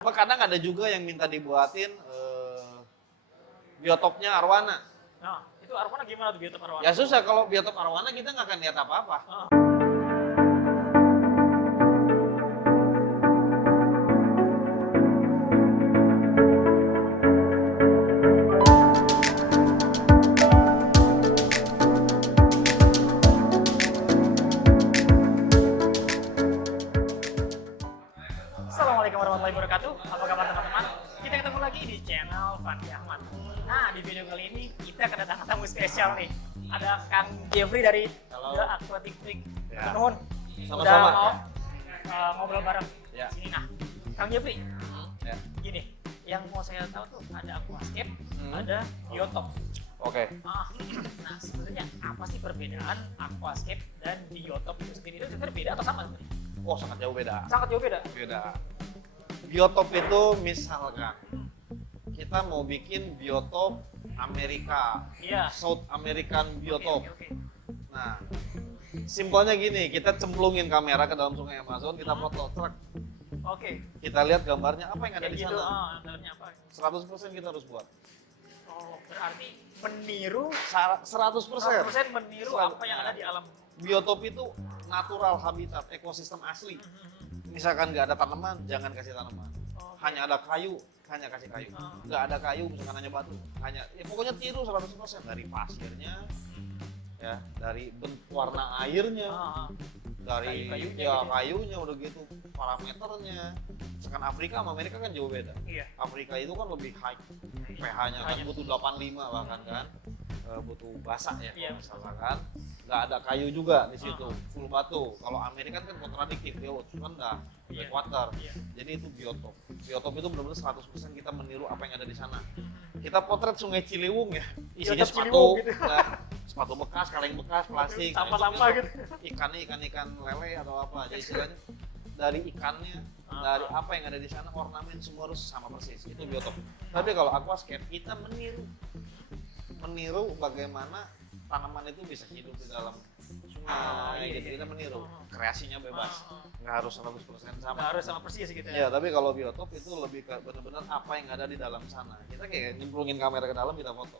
Apa kadang ada juga yang minta dibuatin biotopnya arwana. Nah, itu arwana gimana tuh biotop arwana? Ya susah, kalau biotop arwana kita nggak akan lihat apa-apa. Assalamualaikum warahmatullahi wabarakatuh. Apa kabar teman-teman? Kita ketemu lagi di channel Fandi Ahmad. Nah, di video kali ini kita kedatangan tamu spesial nih. Ada Kang Jeffrey dari Halo. The Aquatic Freak. Ya. Nuhun. Sama-sama. Udah mau ngobrol bareng Ya. sini. Nah, Kang Jeffrey, Ya. gini, yang mau saya tahu tuh ada aquascape, Hmm. ada biotop. Oke. Nah, sebenarnya apa sih perbedaan aquascape dan biotop itu sendiri? Itu sebenarnya beda atau sama sebenarnya? Oh, sangat jauh beda. Sangat jauh beda. Beda. Biotop itu misalkan kita mau bikin biotop Amerika, Iya. South American biotop. Oke. Nah, simpelnya gini, kita cemplungin kamera ke dalam sungai Amazon, kita foto truk, Oke. kita lihat gambarnya apa yang ada Kayak di gitu, sana. dalamnya apa? 100% kita harus buat. Oh, berarti meniru 100%. 100% meniru apa yang ada di alam. Biotop itu natural habitat, ekosistem asli. Misalkan nggak ada tanaman, jangan kasih tanaman. Oh, Hanya ada kayu, hanya kasih kayu. Oh. Nggak ada kayu, misalkan hanya batu. Hanya, ya pokoknya tiru 100% dari pasirnya, ya, dari warna airnya, dari Kayu-kayunya ya gitu ya. kayunya udah gitu, parameternya. Misalkan Afrika sama Amerika kan jauh beda. Iya. Afrika itu kan lebih high pH-nya kan High. butuh 85 bahkan kan. Butuh basah ya Iya. kalau misalkan nggak ada kayu juga di situ, full batu. Kalau Amerika kan kontradiktif, dia rendah, Iya. backwater. Iya. Jadi itu biotop. Biotop itu benar-benar 100% kita meniru apa yang ada di sana. Kita potret Sungai Ciliwung ya, isinya Biotop sepatu, Ciliwung gitu. ya, sepatu bekas, kaleng bekas, plastik. Nah, itu Sampah-sampah biotop. gitu. Ikan lele atau apa, jadi istilahnya dari ikannya, dari apa yang ada di sana, ornamen semua harus sama persis. Itu biotop. Tapi kalau aquascape kita meniru bagaimana tanaman itu bisa hidup di dalam sungai, Iya, gitu. iya. Kita meniru, kreasinya bebas, nggak harus 100% sama. Nggak harus sama persis gitu Ya, ya. tapi kalau biotop itu lebih ke benar-benar apa yang ada di dalam sana. Kita kayak nyemplungin kamera ke dalam, kita foto.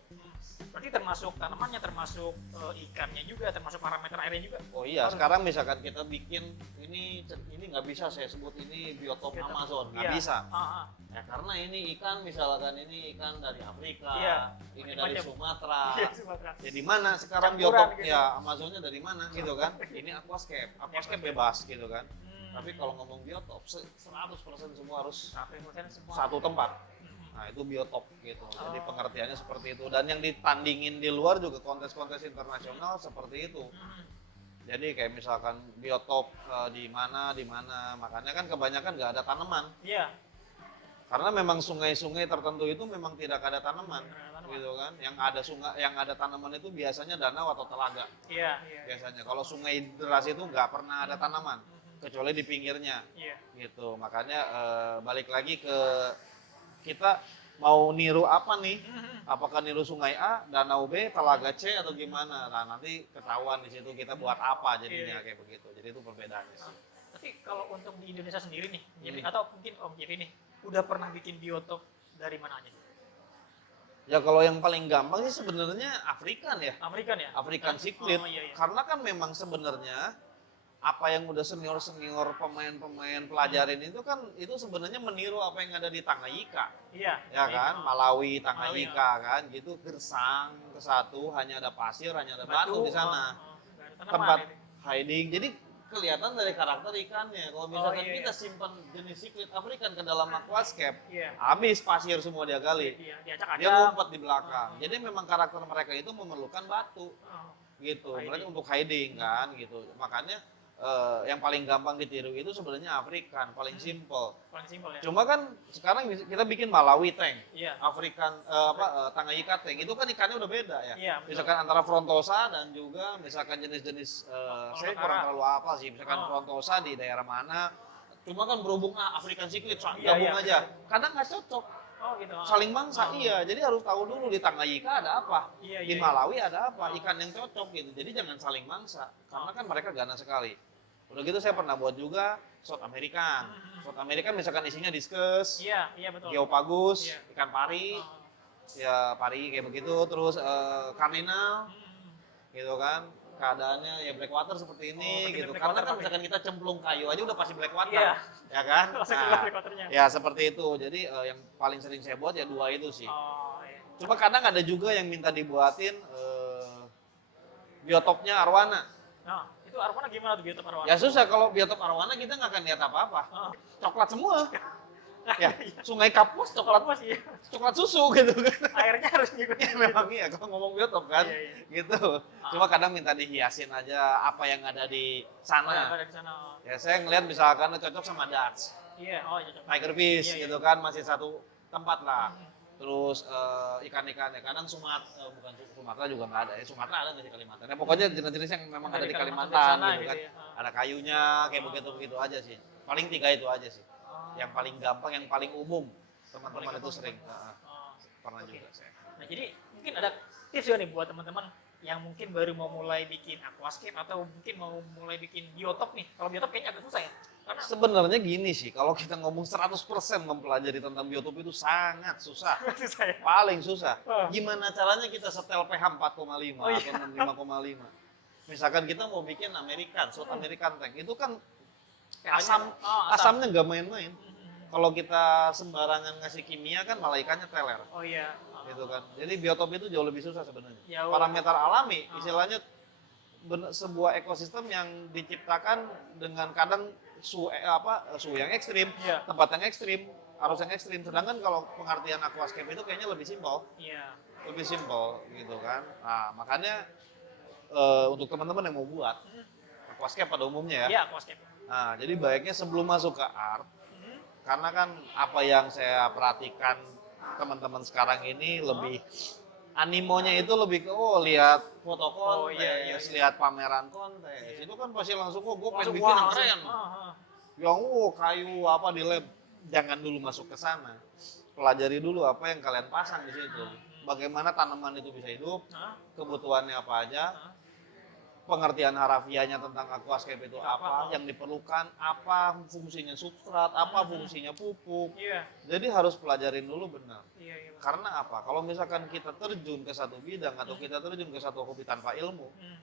Berarti termasuk tanamannya, termasuk ikannya juga, termasuk parameter airnya juga. Oh iya, Harus. sekarang misalkan kita bikin ini nggak bisa saya sebut ini biotop Biotop. Amazon, nggak Iya. bisa. Ah. Ya karena ini ikan, misalkan ini ikan dari Afrika, Iya. ini Macam-macam. dari Sumatera. Iya, Sumatera. Ya di mana sekarang Campuran biotop gitu. ya Amazonnya dari mana gitu kan? Ini aquascape bebas gitu kan. Tapi kalau ngomong biotop 100% semua harus 100% semua. satu tempat. Nah itu biotop gitu. Jadi Oh. pengertiannya seperti itu. Dan yang ditandingin di luar juga kontes-kontes internasional seperti itu. Jadi kayak misalkan biotop di mana, makanya kan kebanyakan nggak ada tanaman. Iya. Karena memang sungai-sungai tertentu itu memang tidak ada tanaman, Tanaman. gitu kan? Yang ada tanaman itu biasanya danau atau telaga. Iya. Biasanya kalau sungai deras itu nggak pernah ada tanaman, kecuali di pinggirnya, Iya. gitu. Makanya balik lagi ke kita mau niru apa nih? Apakah niru sungai A, danau B, telaga C atau gimana? Nah nanti ketahuan di situ kita buat apa jadinya Iya. kayak begitu. Jadi itu perbedaannya sih. Tapi kalau untuk di Indonesia sendiri nih, Jeffrey, Hmm. atau mungkin Om Jeffrey nih, udah pernah bikin biotop dari mana aja? Ya kalau yang paling gampang sih sebenarnya Afrikan ya. Amerikan ya? African Cichlid. Oh, iya. Karena kan memang sebenarnya apa yang udah senior pemain-pemain pelajarin itu kan itu sebenarnya meniru apa yang ada di Tanganyika. Iya. Ya kan? Malawi, Malawi, Tanganyika kan gitu, gersang ke satu, hanya ada pasir, hanya ada batu di sana. Nggak ada tanaman Tempat ini. hiding. Jadi kelihatan dari karakter ikannya. Kalau misalkan iya, kita iya. simpan jenis cichlid African ke dalam aquascape, Iya. habis pasir semua dia gali. Iya, diacak-acak. Dia ngumpet di belakang. Jadi memang karakter mereka itu memerlukan batu Oh, gitu. Hiding. Mereka untuk hiding kan gitu. Makanya yang paling gampang ditiru itu sebenarnya Afrikan, paling simple. paling simpel ya. Cuma kan sekarang kita bikin Malawi tank, Iya. Afrikan Tanganyika tank itu kan ikannya udah beda ya. Iya, betul. Misalkan antara frontosa dan juga misalkan jenis-jenis saya kurang terlalu apa sih. Misalkan frontosa di daerah mana. Cuma kan berhubung African Cichlid Iya, gabung iya. aja. Kadang nggak cocok. Oh gitu. Saling mangsa iya, jadi harus tahu dulu di Tanganyika ada apa, Iya, di iya, Malawi ada apa, ikan yang cocok gitu. Jadi jangan saling mangsa, karena kan mereka ganas sekali. Udah gitu saya pernah buat juga South American South America misalkan isinya diskus, Iya, iya betul. geopagus, Iya. ikan pari, Oh. ya pari kayak begitu, terus cardinal, Hmm. gitu kan. Keadaannya ya blackwater seperti ini pakai gitu. blackwater Karena kan pakai. misalkan kita cemplung kayu aja udah pasti blackwater, Iya. ya kan? Langsung Nah, keluar blackwaternya. ya seperti itu. Jadi yang paling sering saya buat ya dua itu sih. Oh, iya. Cuma kadang ada juga yang minta dibuatin biotopnya arwana. Nah, itu arwana gimana tuh biotop arwana? Ya susah kalau biotop arwana kita nggak akan lihat apa-apa. Oh. Coklat semua. Ya, Iya. sungai Kapus coklat Coklat iya. coklat susu gitu kan. Airnya harus ngikutin. Ya memang iya kalau ngomong biotop kan. Iya, iya. Gitu. Cuma kadang minta dihiasin aja apa yang ada di Oh, yang sana. ada di sana. Ya saya ngelihat misalkan cocok sama Dutch, Iya, oh cocok. Tiger fish Iya, iya. gitu kan masih satu tempat lah. Hmm. Terus ikan-ikan ya kadang bukan Sumatera juga nggak ada ya. Sumatera ada nggak di Kalimantan? Ya, pokoknya jenis-jenis yang memang ada di Kalimantan sana gitu kan. ya. Ada kayunya kayak begitu-begitu aja sih. Paling 3 itu aja sih. Oh. Yang paling gampang, yang paling umum. Teman-teman Paling itu gampang. sering. Oh. Pernah Oke. juga saya. Nah, jadi mungkin ada tips juga nih buat teman-teman yang mungkin baru mau mulai bikin aquascape atau mungkin mau mulai bikin biotop nih. Kalau biotop kayaknya agak susah ya. Karena Sebenarnya gini sih, kalau kita ngomong 100% mempelajari tentang biotop itu sangat susah. susah ya. Paling susah. Oh. Gimana caranya kita setel pH 4,5 Oh, iya. atau 5,5? Misalkan kita mau bikin American, South American tank, itu kan asam, Oh, asamnya nggak main-main. Hmm. Kalau kita sembarangan ngasih kimia kan malah ikannya teler. Oh iya. Gitu kan. Jadi biotop itu jauh lebih susah sebenarnya. Jauh. Parameter alami, Oh. istilahnya sebuah ekosistem yang diciptakan dengan kadang suhu yang ekstrim, Iya. tempat yang ekstrim, arus yang ekstrim. Sedangkan kalau pengertian aquascape itu kayaknya lebih simpel, Iya. gitu kan. Nah, makanya untuk teman-teman yang mau buat aquascape pada umumnya ya. Iya, aquascape. Nah, jadi baiknya sebelum masuk ke art, Hmm. karena kan apa yang saya perhatikan teman-teman sekarang ini lebih animonya itu lebih ke lihat foto Oh, kontes, iya, iya. lihat pameran kontes. Iya. Itu kan pasti langsung gue pengen Langsung, bikin wah, yang langsung. keren. Ah. Yang kayu apa di lab. Jangan dulu masuk ke sana. Pelajari dulu apa yang kalian pasang di situ. Bagaimana tanaman itu bisa hidup, Ah. kebutuhannya apa aja, Ah. pengertian harafiahnya tentang aquascape itu Apa? apa, yang diperlukan, apa fungsinya substrat, apa fungsinya pupuk. Iya. Jadi harus pelajarin dulu benar. Iya, iya. Karena apa? Kalau misalkan kita terjun ke satu bidang atau kita terjun ke satu hobi tanpa ilmu, Hmm.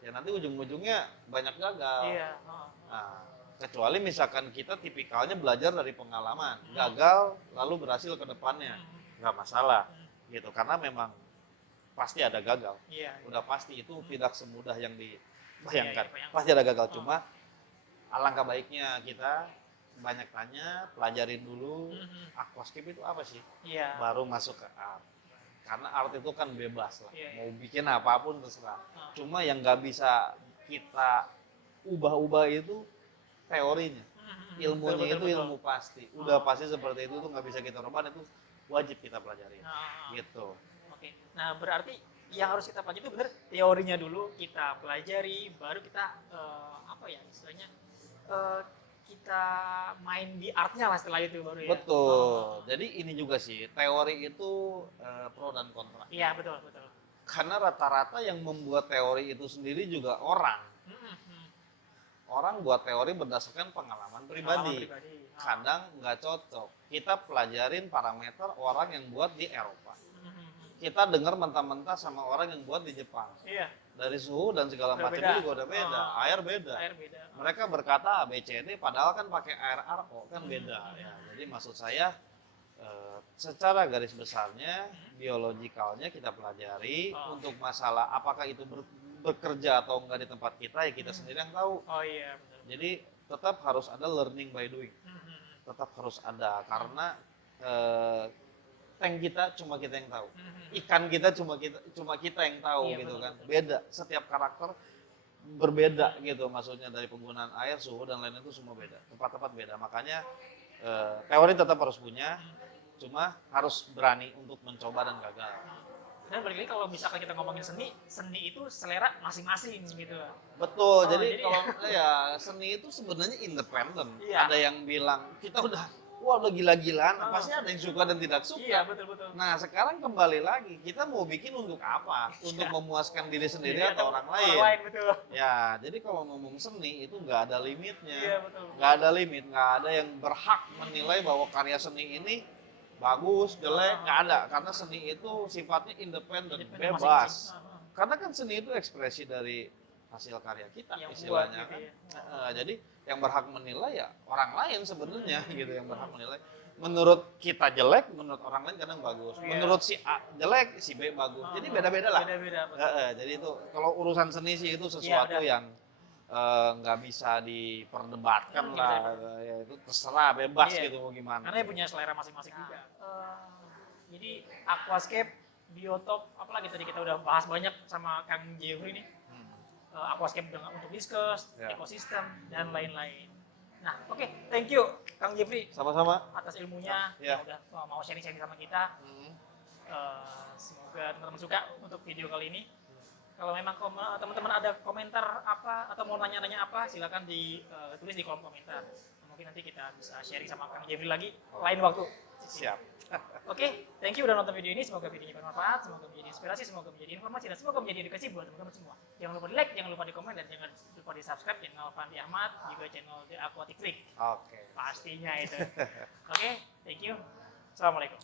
ya nanti ujung-ujungnya banyak gagal. Iya. Ah. Nah, kecuali misalkan kita tipikalnya belajar dari pengalaman, gagal lalu berhasil ke depannya, nggak masalah, gitu. Karena memang pasti ada gagal. Iya. Udah pasti itu tidak semudah yang dibayangkan. Iya, iya, Pasti ada gagal. Cuma alangkah baiknya kita banyak tanya, pelajarin dulu aquascape itu apa sih, Iya. baru masuk ke art. Karena art itu kan bebas lah, Iya, iya. mau bikin apapun terserah. Ah. Cuma yang nggak bisa kita ubah-ubah itu teorinya. Ilmunya Betul, itu betul, ilmu pasti. Udah pasti seperti itu tuh nggak bisa kita rubah, itu wajib kita pelajari. Nah, Gitu. oke. Nah, berarti yang harus kita pelajari itu benar teorinya dulu kita pelajari, baru kita apa ya istilahnya kita main di artnya lah setelah itu baru ya. Betul. Jadi ini juga sih, teori itu pro dan kontra. Iya, betul, betul. Karena rata-rata yang membuat teori itu sendiri juga orang. Orang buat teori berdasarkan pengalaman pribadi. Kadang nggak cocok. Kita pelajarin parameter orang yang buat di Eropa. Kita dengar mentah-mentah sama orang yang buat di Jepang. Iya, Dari suhu dan segala Udah macam beda. juga udah beda. Air beda. air beda. Mereka berkata ABCD padahal kan pakai air RO kan beda ya. Jadi maksud saya secara garis besarnya biologikalnya kita pelajari. Untuk masalah apakah itu bekerja atau enggak di tempat kita ya kita sendiri yang tahu. Oh iya, betul. Jadi tetap harus ada learning by doing. Tetap harus ada karena tank kita cuma kita yang tahu. Ikan kita cuma kita yang tahu Iya, gitu betul, kan. betul. Beda, setiap karakter berbeda gitu maksudnya dari penggunaan air, suhu dan lain itu semua beda. Tempat-tempat beda. Makanya teori tetap harus punya, cuma harus berani untuk mencoba dan gagal. Dan balik lagi kalau misalkan kita ngomongin seni, seni itu selera masing-masing gitu. Betul. Oh, jadi jadi- kalau ya seni itu sebenarnya independen. Iya. Ada yang bilang kita udah wah udah gila-gilaan, Ah. pasti ada yang suka dan tidak suka. Iya, betul-betul. Nah, sekarang kembali lagi, kita mau bikin untuk apa? Untuk memuaskan diri sendiri atau orang lain? betul. Ya, jadi kalau ngomong seni itu nggak ada limitnya. Iya, betul. Nggak ada limit, nggak ada yang berhak menilai bahwa karya seni ini bagus, jelek, nggak ada. Karena seni itu sifatnya independen, Independen bebas. masing-masing. Karena kan seni itu ekspresi dari hasil karya kita, Yang istilahnya buat kan. gitu ya. Jadi yang berhak menilai ya orang lain sebenarnya gitu yang berhak menilai. Menurut kita jelek, menurut orang lain kadang bagus. Iya. Menurut si A jelek, si B bagus. Jadi beda-beda lah. Beda-beda. betul. Jadi itu kalau urusan seni sih itu sesuatu udah. yang nggak bisa diperdebatkan Nggak lah. bisa Ya, itu terserah bebas Iya. gitu mau gimana. Karena dia punya selera masing-masing juga. Jadi aquascape, biotop, apalagi tadi kita udah bahas banyak sama Kang Jeffrey nih. Hmm. Aquascape untuk discuss, Ya. ekosistem dan lain-lain. Nah, oke, thank you Kang Jeffrey Sama-sama. atas ilmunya Ya. yang udah mau sharing-sharing sama kita. Hmm. Semoga teman-teman suka untuk video kali ini. Kalau memang teman-teman ada komentar apa atau mau nanya-nanya apa, silakan tulis di kolom komentar. Mungkin nanti kita bisa sharing sama Kang Jeffrey lagi lain waktu. Siap. Oke, thank you udah nonton video ini. Semoga videonya bermanfaat, semoga menjadi inspirasi, semoga menjadi informasi, dan semoga menjadi edukasi buat teman-teman semua. Jangan lupa di like, jangan lupa di komen, dan jangan lupa di subscribe channel Fandi Ahmad, juga channel The Aquatic Freak. Oke. Pastinya itu. Oke, thank you. Assalamualaikum.